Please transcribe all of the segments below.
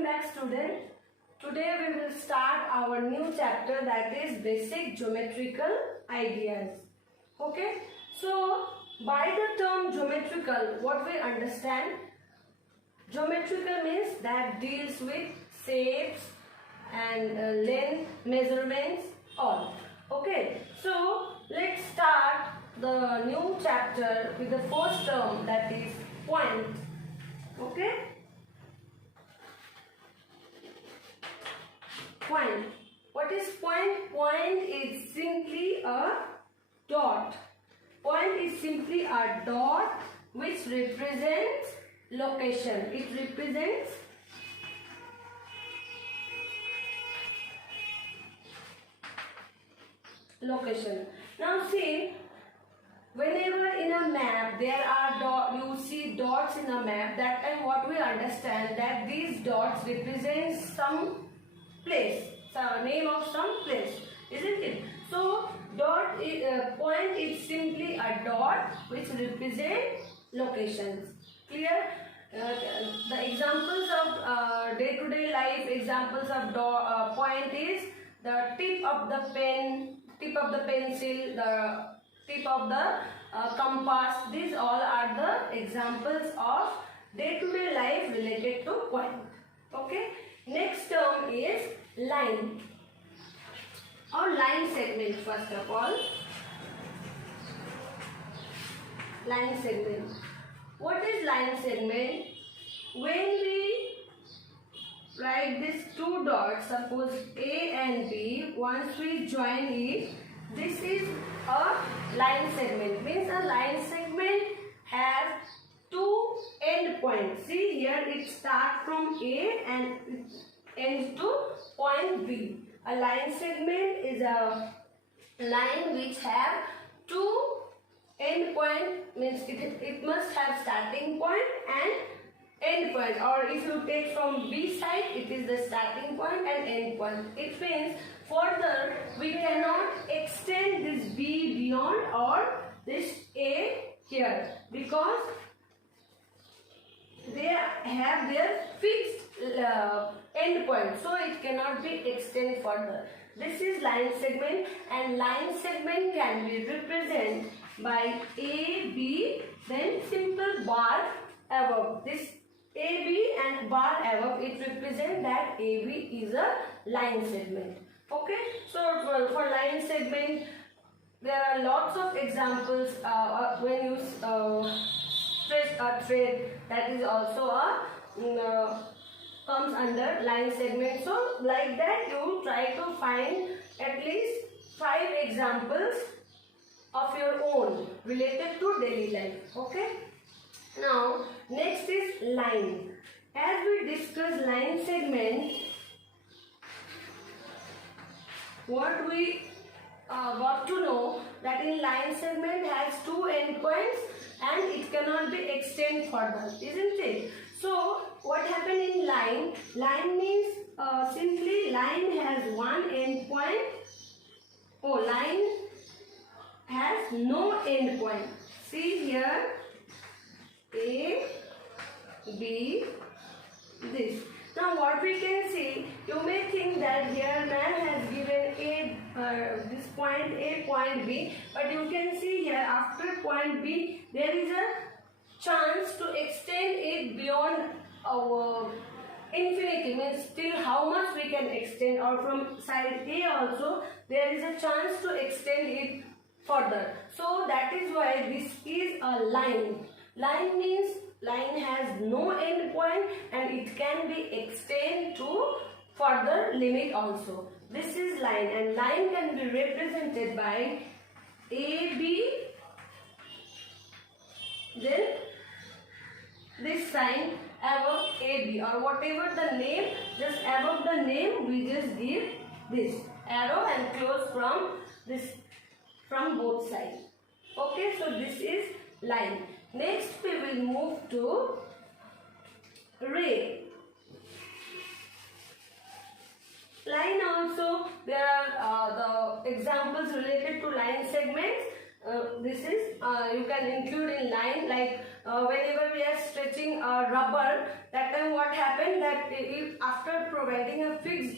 Welcome back, student. Today we will start our new chapter, that is basic geometrical ideas. Okay, so by the term geometrical, what we understand? Geometrical means that deals with shapes and length, measurements, all. Okay, so let's start the new chapter with the first term, that is point. Okay, point. What is point? Point is simply a dot. Point is simply a dot which represents location. It represents location. Now see, whenever in a map there are you see dots in a map, that time what we understand, that these dots represent some place, so name of some place, isn't it? So point is simply a dot which represents locations. Clear? The examples of day-to-day life examples of point is the tip of the pen, tip of the pencil, the tip of the compass. These all are the examples of day-to-day life related to point. Okay. Next term is line or line segment. First of all, line segment. What is line segment? When we write these two dots, suppose A and B, once we join it, this is a line segment. Means a line segment has two end points. See here, it starts from A and it ends to point B. A line segment is a line which have two end point, means it must have starting point and end point, or if you take from B side, it is the starting point and end point. It means further we cannot extend this B beyond or this A here, because they have their fixed end point, so it cannot be extended further. This is line segment, and line segment can be represented by A, B, then simple bar above. This A, B and bar above, it represents that A, B is a line segment. Okay, so for line segment, there are lots of examples. When you stretch a thread, that is also a comes under line segment. So like that, you try to find at least 5 examples of your own related to daily life. Okay. Now next is line. As we discuss line segment, what we got to know, that in line segment has two end points and it cannot be extended further, isn't it? So what happened in line? Line means simply line has one end point. Oh, line has no end point. See here, A, B, this. Now what we can see, you may think that here man has given this point A, point B, but you can see here after point B there is a chance to extend it beyond our infinity, means till how much we can extend, or from side A also there is a chance to extend it further. So that is why this is a line. Line means line has no end point and it can be extended to further limit also. This is line, and line can be represented by AB, then this sign above AB, or whatever the name, just above the name we just give this arrow and close from both sides. Okay, so this is line. Next we will move to ray. Line also, there are the examples related to line segments. this is you can include in line, like whenever we are stretching a rubber, that time what happened, that if after providing a fixed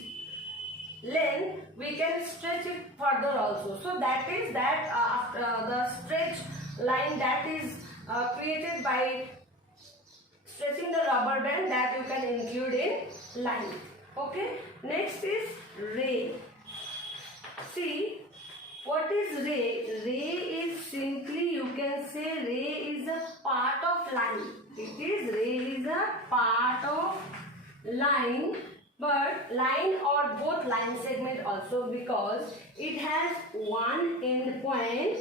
length we can stretch it further also. So that is that after the stretch line that is created by stretching the rubber band, that you can include in line. Okay, next is ray. See, what is ray? Ray is simply, you can say, ray is a part of line. Ray is a part of line, but line or both line segment also, because it has one end point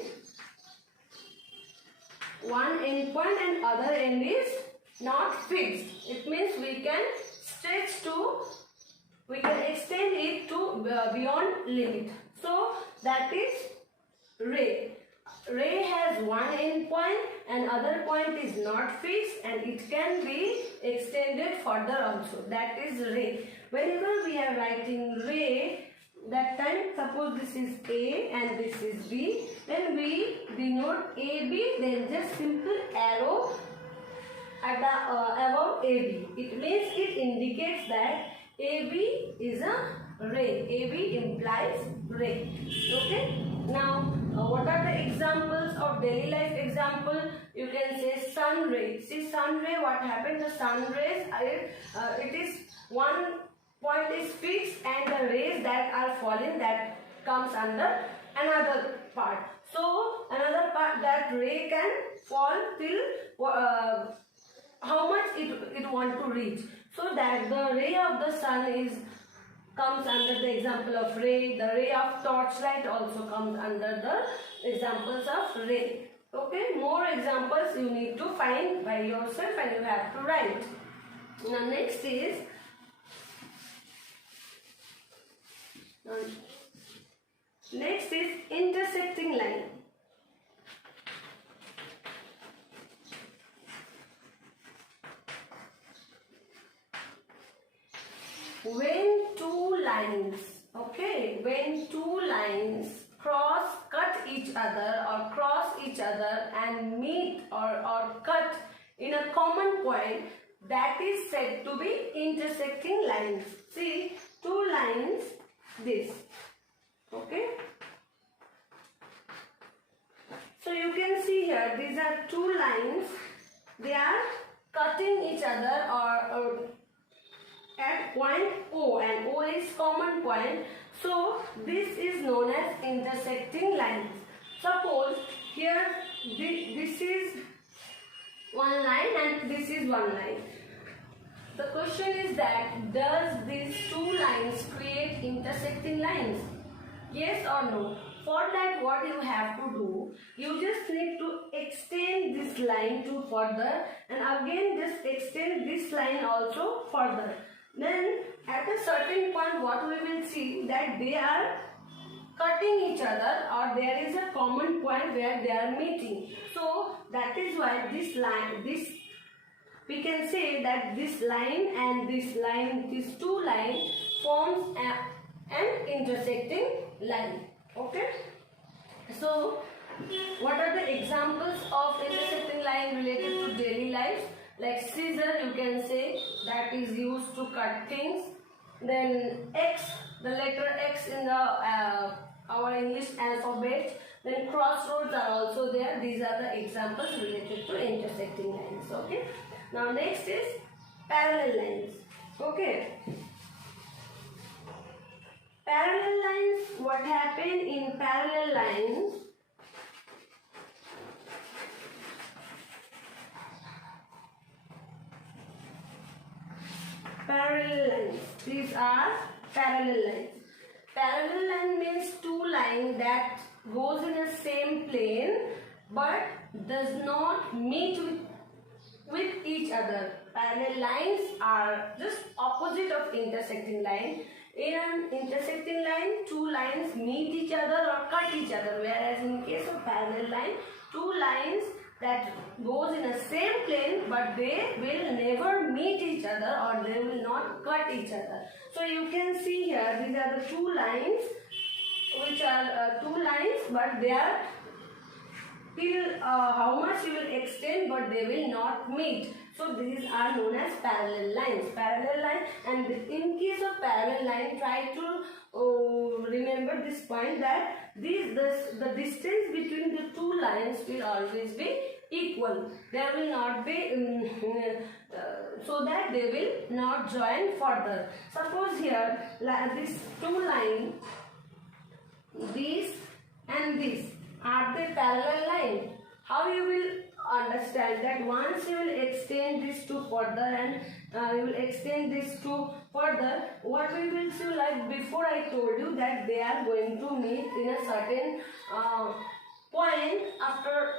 and other end is not fixed. It means we can extend it to beyond limit. So that is ray. Ray has one end point and other point is not fixed, and it can be extended further also. That is ray. Whenever we are writing ray, that time suppose this is A and this is B, then we denote AB, then just simple arrow at the above AB. It means it indicates that AB is a ray. AB implies ray. Okay. Now, what are the examples of daily life example? You can say sun ray. See, sun ray, what happened? The sun rays, it is one point is fixed, and the rays that are falling, that comes under another part. So, another part, that ray can fall till how much it want to reach. So that the ray of the sun comes under the example of ray. The ray of torchlight also comes under the examples of ray. Okay, more examples you need to find by yourself and you have to write. Now next is intersecting line. When two lines cut each other or cross each other and meet or cut in a common point, that is said to be intersecting lines. See, two lines, this. Okay. So you can see here, these are two lines. They are cutting each other or at point O, and O is common point. So this is known as intersecting lines. Suppose here this is one line and this is one line. The question is that, does these two lines create intersecting lines? Yes or no? For that, what you have to do, you just need to extend this line to further, and again just extend this line also further. Then at a certain point, what we will see, that they are cutting each other, or there is a common point where they are meeting. So that is why this line, we can say that this line and this line, these two lines forms an intersecting line. Okay. So what are the examples of intersecting line related to daily life? Like scissor, you can say, that is used to cut things. Then X, the letter X in the our English alphabet. Then crossroads are also there. These are the examples related to intersecting lines. Okay. Now next is parallel lines. Okay. Parallel lines, what happened in parallel lines? Parallel lines. These are parallel lines. Parallel line means two lines that goes in the same plane but does not meet with each other. Parallel lines are just opposite of intersecting line. In an intersecting line, two lines meet each other or cut each other, whereas in case of parallel line, two lines that goes in the same plane but they will never meet each other or they will not cut each other. So you can see here, these are the two lines which are two lines but they are till how much you will extend, but they will not meet. So these are known as parallel lines. Parallel line, and in case of parallel line, try to remember this point that the distance between the two lines will always be equal. There will not be so that they will not join further. Suppose here this two line, this and this, are they parallel line? How you will understand that? Once you will extend this two further and you will extend this two further, what we will see, like before I told you that they are going to meet in a certain point after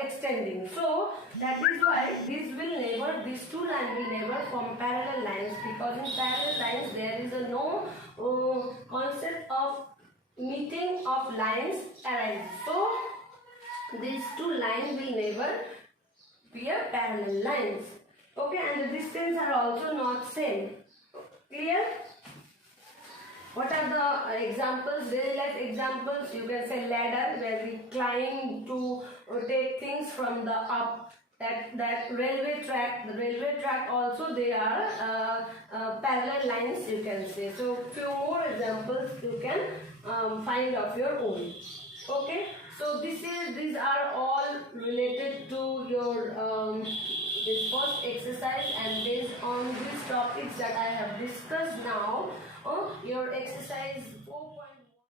extending. So that is why these two lines will never form parallel lines, because in parallel lines there is a no concept of meeting of lines arise. So these two lines will never be a parallel lines. Okay, and the distance are also not same. Clear? What are the examples? Daily life examples. You can say ladder, where we climb to take things from the up. That railway track. The railway track also, they are parallel lines, you can say. So few more examples you can find of your own. Okay. So these are all related to your this first exercise, and based on these topics that I have discussed now, your exercise 4.1